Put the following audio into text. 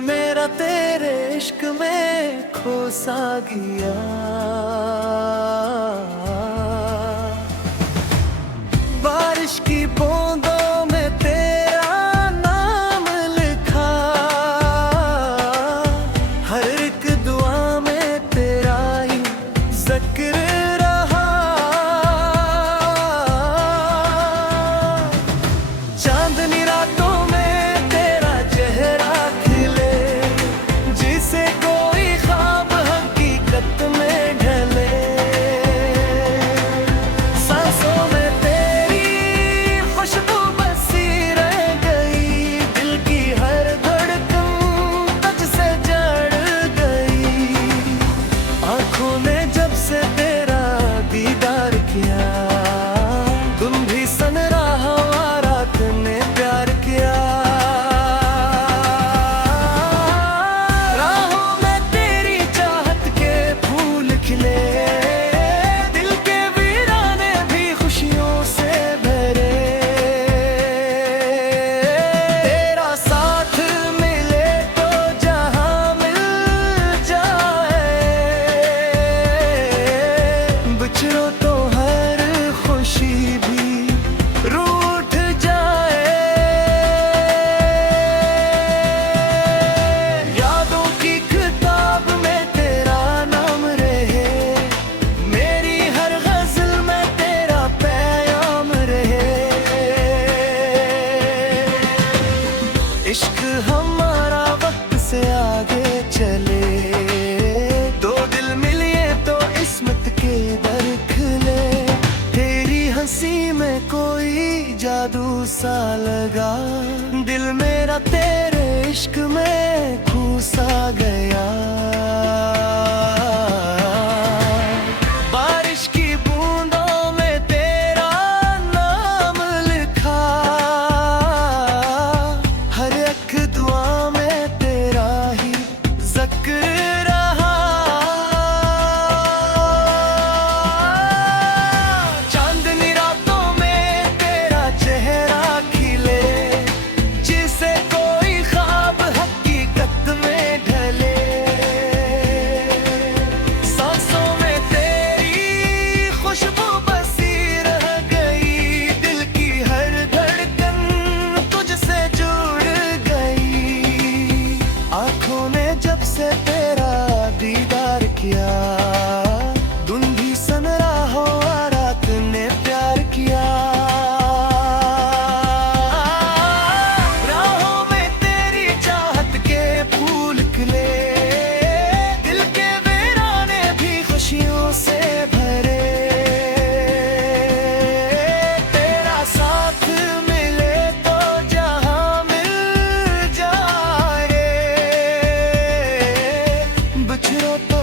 मेरा तेरे इश्क में खो सा गया। बारिश की बूंदों में तेरा नाम लिखा, हर एक दुआ में तेरा ही जिक्र रहा। चांदनी रातों में तेरा चेहरा खिले, जिसे कोई ख्वाब हकीकत में ढले। सांसों में तेरी खुशबू बसी रह गई, दिल की हर धड़कन तुझसे जड़ गई। आंखों ने जब से तेरा दीदार किया, तुम भी सन रहा रात ने प्यार किया। राहों में तेरी चाहत के फूल खिले, दिल के वीराने भी खुशियों से भरे। तेरा साथ मिले तो जहां मिल जाए, बिछड़ो तो हर खुशी भी रूठ जाए। यादों की किताब में तेरा नाम रहे, मेरी हर गजल में तेरा पैगाम रहे। इश्क हमारा वक्त से आगे चले, दो दिल मिले तो इस्मत के दर खुले। तेरी हंसी में कोई जादू सा लगा, दिल मेरा तेरे इश्क में खो सा गया। बारिश की बूंदों में तेरा नाम लिखा, हर एक दुआ में तेरा ही जिक्र रहा। चांदनी रातों में तेरा चेहरा खिले, जिसे कोई ख्वाब हकीकत में ढले। सांसों में तेरी खुशबू बसी रह गई, दिल की हर धड़कन तुझसे जुड़ गई। आंखों ने जब से तेरा दीदार किया, धुंधी सन रहा रात ने प्यार किया। राहों में तेरी चाहत के फूल खिले, दिल के वीराने भी खुशियों से भरे। तेरा साथ मिले तो जहां मिल जाए, बिछड़ो तो